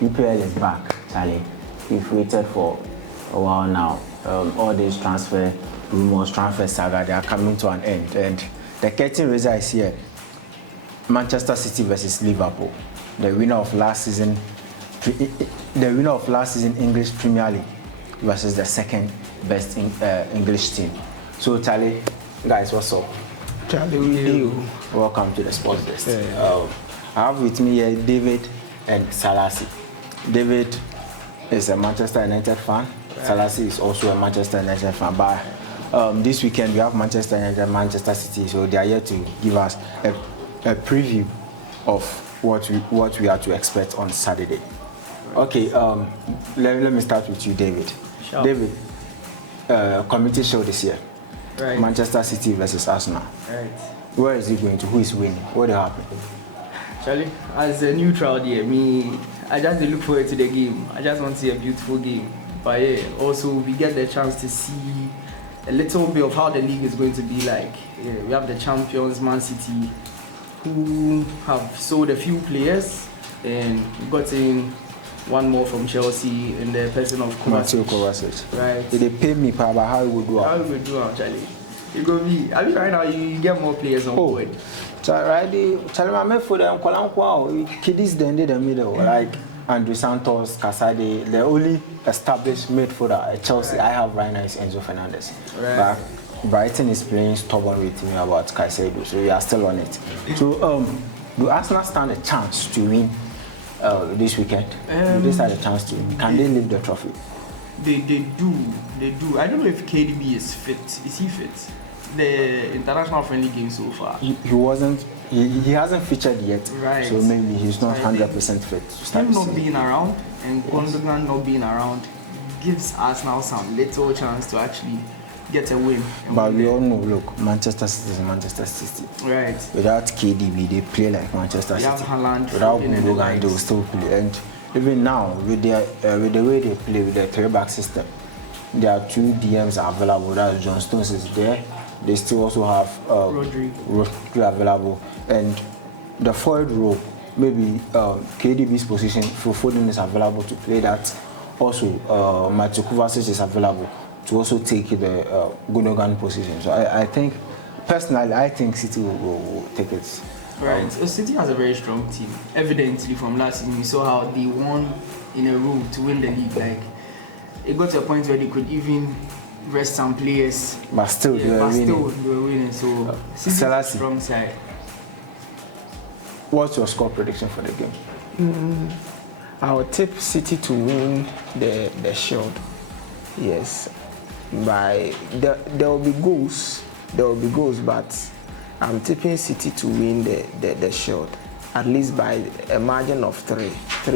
UPL is back, Charlie. We've waited for a while now. All these transfer rumors, transfer saga, they are coming to an end. And the curtain raiser is here. Manchester City versus Liverpool. The winner of last season English Premier League versus the second best English team. So Charlie, guys, what's up? Charlie, with you. Welcome to the Sports Desk. I have with me here David and Salasi. David is a Manchester United fan. Salasi is also a Manchester United fan. But this weekend we have Manchester United and Manchester City, so they are here to give us a preview of what we are to expect on Saturday. Okay, let me start with you, David. Sure. David, community show this year. Right. Manchester City versus Arsenal. Right. Where is it going to? Who is winning? What will happen? Charlie, as a neutral there, I just look forward to the game. I just want to see a beautiful game. But yeah, also we get the chance to see a little bit of how the league is going to be like. Yeah, we have the champions, Man City, who have sold a few players and got in one more from Chelsea in the person of Kovacic. Right. They pay me, but how it would do? How it would do, Charlie? You go be. I mean, right now you get more players on board. Charlie, my man for them, kiddies then did the middle, like Andrew Santos, Casade, the only established midfielder at Chelsea I have right now is Enzo Fernandez. Right. But Brighton is playing stubborn with me about Caicedo, so we are still on it. So, do Arsenal stand a chance to win this weekend? Do they stand a chance to win? Can they lift the trophy? They do. I don't know if KDB is fit. Is he fit? The international friendly game so far. He wasn't. He hasn't featured yet. Right. So maybe he's not 100% fit. Him not being around and Gundogan not being around gives Arsenal some little chance to actually get a win. But we all know, look, Manchester City is Manchester City. Right. Without KDB, they play like Manchester City. Have Haaland. Without Gundogan, they will still play. And even now, with the way they play with the three-back system, there are two DMs available. That John Stones is there. They still also have Rodri available, and the forward row, maybe KDB's position, Phil Foden is available to play that. Also, Mateo Kovacic is available to also take the Gundogan position. So I think, personally, I think City will take it. Right. So City has a very strong team. Evidently, from last season, we saw how they won in a row to win the league. Like, it got to a point where they could even rest some players. But still, they were winning. So, City's a strong side. What's your score prediction for the game? I will tip City to win the Shield. Yes. There will be goals. But I'm tipping City to win the Shield, at least by a margin of 3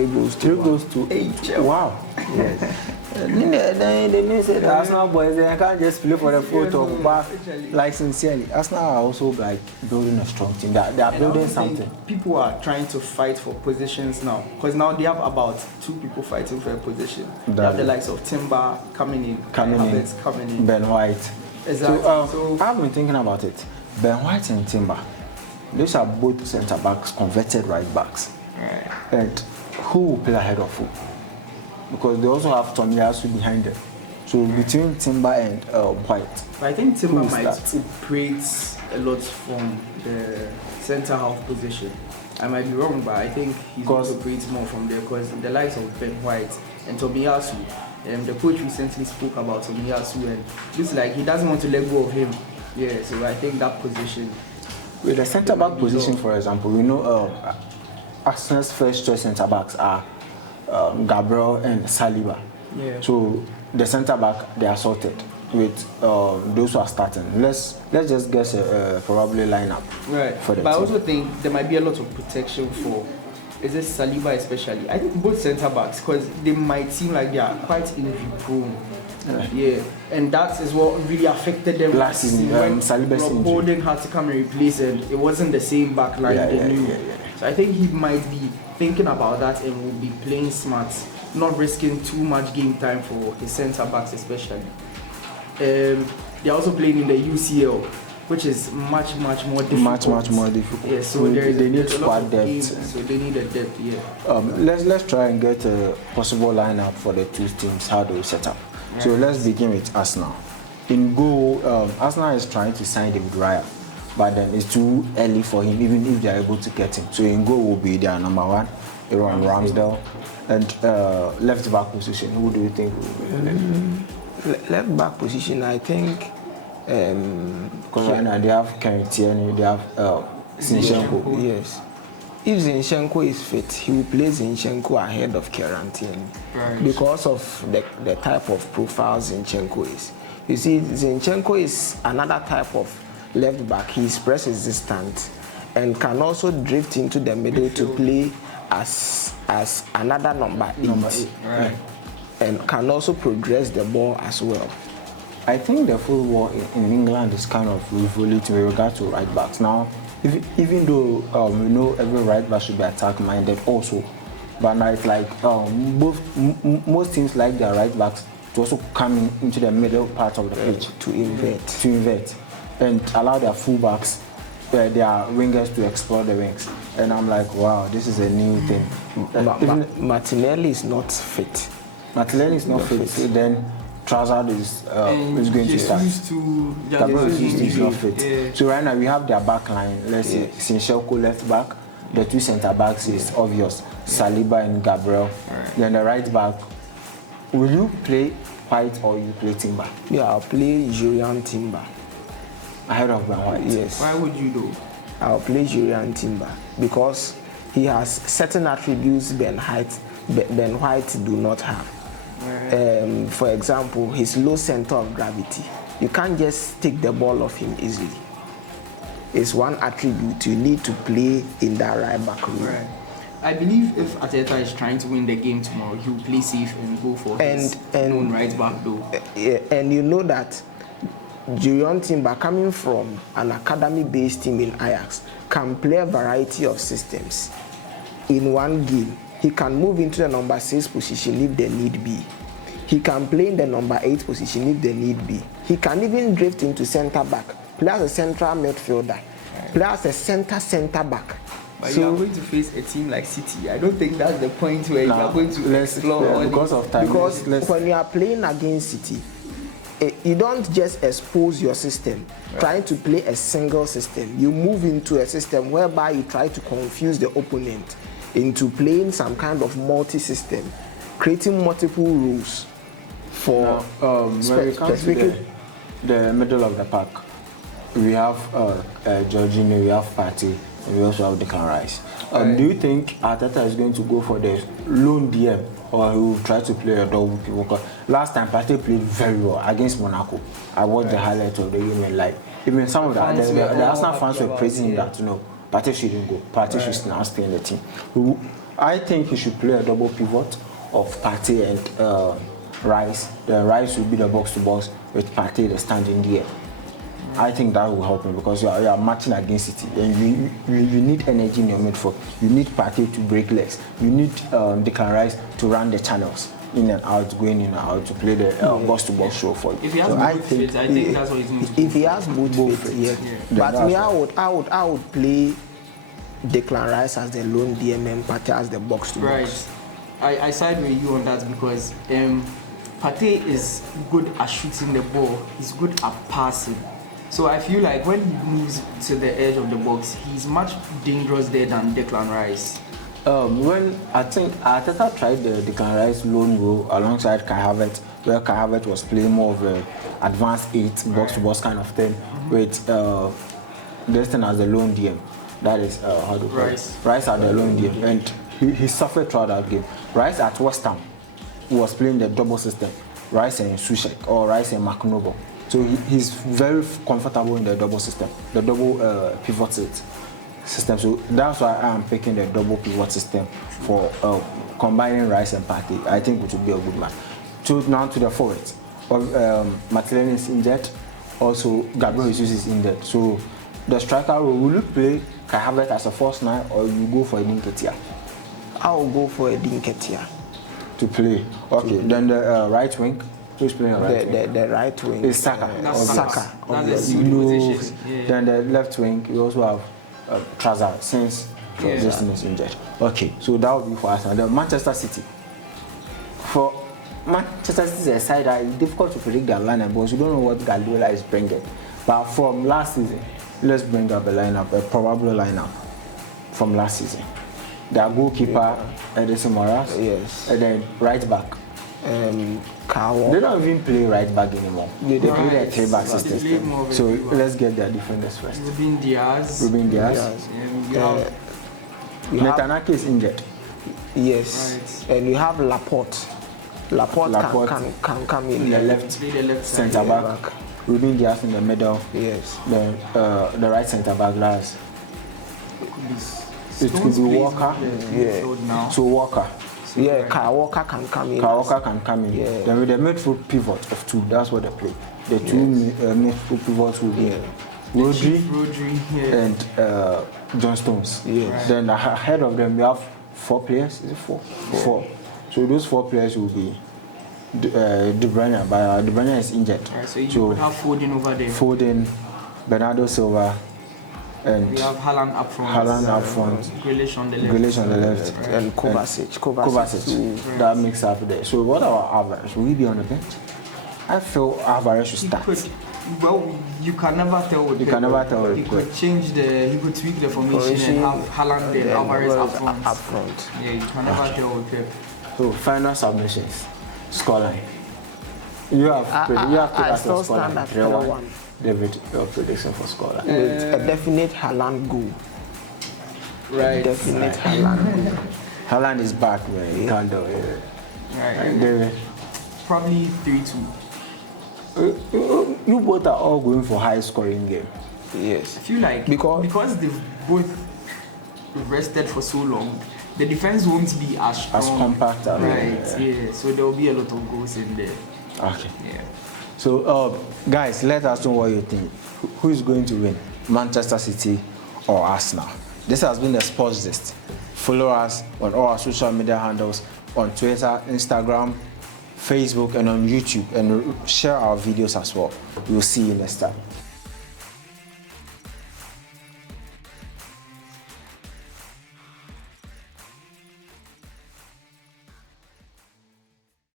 goals to 8. Wow. Yes. They may say the Arsenal boys, they can't just play for the photo, but like sincerely, Arsenal are also like building a strong team. They are building something. People are trying to fight for positions now, because now they have about 2 people fighting for a position. They have the likes of Timber coming in, Ben White. Exactly. So I've been thinking about it. Ben White and Timber, those are both centre backs, converted right backs. Right. And who will play ahead of who? Because they also have Tomiyasu behind them. So between Timber and White. But I think Timber might operate a lot from the centre half position. I might be wrong, but I think he's going to operate more from there, because the likes of Ben White and Tomiyasu, the coach recently spoke about Tomiyasu, and looks like he doesn't want to let go of him. Yeah, so I think that position. With the centre back position, for example, we know Arsenal's first choice centre backs are Gabriel and Saliba. Yeah. So the centre back, they are sorted with those who are starting. Let's just guess probably lineup. Right. For the but team. I also think there might be a lot of protection for, is it Saliba especially? I think both centre backs, because they might seem like they are quite injury prone. Yeah, and that is what really affected them last season when Saliba's Rob Holding had to come and replace it. It wasn't the same back line they knew. So I think he might be thinking about that and will be playing smart, not risking too much game time for his centre backs especially. They're also playing in the UCL, which is much more difficult. Much more difficult. Yeah, so they need there's a lot squad of depth. games, so they need a depth. Yeah. Let's try and get a possible lineup for the two teams. How do we set up? Right. So let's begin with Arsenal. In goal, Arsenal is trying to sign David Raya, but then it's too early for him, even if they are able to get him. So in goal will be their number one, Aaron Ramsdale, and left back position. Who do you think will be left back position? I think because right now they have Karen Tierney, they have Zinchenko. Yes. If Zinchenko is fit, he will play Zinchenko ahead of Kieran Tierney because of the type of profile Zinchenko is. You see, Zinchenko is another type of left back. He is press resistant and can also drift into the middle to play as another number eight. Right. And can also progress the ball as well. I think the football in England is kind of revolutionary with regard to right backs. Now, even though we know every right back should be attack minded also, but now it's like most teams like their right backs to also come into the middle part of the pitch to invert and allow their fullbacks, their wingers to explore the wings. And I'm like, wow, this is a new thing. Martinelli is not fit. Martinelli is not fit. So then Trossard is going to start. Gabriel is not fit. Yeah. So right now we have their back line. Let's say Zinchenko left back. The two centre backs is obvious, Saliba and Gabriel. Right. Then the right back. Will you play White or you play Timber? Yeah, I'll play Julian Timber ahead of Ben White. Yes. Why would you do? I'll play Julian Timber because he has certain attributes Ben White do not have. Right. For example, his low center of gravity. You can't just take the ball off him easily. It's one attribute you need to play in that right back room. Right. I believe if Arteta is trying to win the game tomorrow, he'll play safe and go for his own right back though. And you know that Julian Timber, coming from an academy-based team in Ajax, can play a variety of systems in one game. He can move into the number 6 position if the need be. He can play in the number 8 position if the need be. He can even drift into centre back, play as a central midfielder, play as a centre back. But you are going to face a team like City. I don't think that's the point where you are going to explore. Because of time. Because when you are playing against City, you don't just expose your system trying to play a single system. You move into a system whereby you try to confuse the opponent into playing some kind of multi-system, creating multiple rules for when it comes to the middle of the pack. We have Jorginho, we have Partey, and we also have Declan Rice. Do you think Arteta is going to go for the lone DM or he will try to play a double pivot? Last time Partey played very well against Monaco. I watched the highlights of the game and like even some of the Arsenal fans were praising him that Partey shouldn't go. Partey should now stay in the team. I think he should play a double pivot of Partey and Rice. The Rice will be the box to box with Partey the standing there. I think that will help him because you are matching against City and you need energy in your midfield. You need Partey to break legs. You need Declan Rice to run the channels in and out, going in and out to play the box to box show for you. If he has both fit, I think that's what he's going to do. If he has both fit, yeah. But me, I would play Declan Rice as the lone DM and Partey as the box to box. Right. I side with you on that because Partey is good at shooting the ball. He's good at passing. So I feel like when he moves to the edge of the box, he's much dangerous there than Declan Rice. Well, I think Arteta tried the Declan Rice lone role alongside Kai Havertz, where Kai Havertz was playing more of an advanced 8 box-to-box kind of thing, with Destin as the lone DM. That is how to call it. Rice as the lone DM, and he suffered throughout that game. Rice at West Ham was playing the double system, Rice and Soucek or Rice and McNoble. So he's very comfortable in the double system, the double pivot system. So that's why I'm picking the double pivot system for combining Rice and Partey. I think it would be a good match. Now to the forwards. Martinelli is injured. Also, Gabriel Jesus is injured. So the striker role, will you play Kai Havertz as a false 9 or you go for Edin Ketia? I will go for Edin Ketia. To play. Okay, then the right wing. Who's playing on right wing? The right wing. It's Saka. Saka. That's a No. position. Yeah. Then the left wing, you also have Trossard since this thing is injured. Okay, so that will be for us. The Manchester City. For Manchester City is a side that is difficult to predict their lineup because you don't know what Guardiola is bringing. But from last season, let's bring up a probable lineup from last season. Their goalkeeper, Edison Moraes. Yes. And then right back. Carl. They don't even play right back anymore. They play the three-back system. So let's get their defenders first. Ruben Diaz. Netanyahu is injured. Yes. Right. And you have Laporte. Laporte can come in the left centre back. Ruben Diaz in the middle. Yes. Then the right centre back, that's it could be Walker. Yeah. So Walker. Yeah, Kyle Walker can come in. Kyle Walker can come in. Yeah. Then with the midfield pivot of two, that's what they play. The two midfield pivots will be Rodri and John Stones. Yes. Then ahead of them we have 4 players. Is it 4? 4. So those 4 players will be De Bruyne, but De Bruyne is injured. Right, so you would have Foden over there. Foden, Bernardo Silva, and we have Haaland up front. Grealish on the left. Right. And Kovacic. Right. That makes up there. So what about Alvarez? Will he be on the bench? I feel Alvarez should start. Well, you can never tell with Pep. He could he could tweak the formation and have Haaland and Alvarez up front. Yeah, you can never tell with Pep. So final submissions, scoreline. You have put us on scoreline 3-1. David, your prediction for scoreline? With a definite Haaland goal. Right. Definite Haaland goal. Haaland is back, man. You can't do it. Right. David. Probably 3-2. You both are all going for high scoring game. Yes. I feel like because they've both rested for so long, the defense won't be as strong. As compact. Right. Yeah. So there will be a lot of goals in there. Okay. Yeah. So, guys, let us know what you think. Who is going to win, Manchester City or Arsenal? This has been the Sports List. Follow us on all our social media handles on Twitter, Instagram, Facebook, and on YouTube, and share our videos as well. We'll see you next time.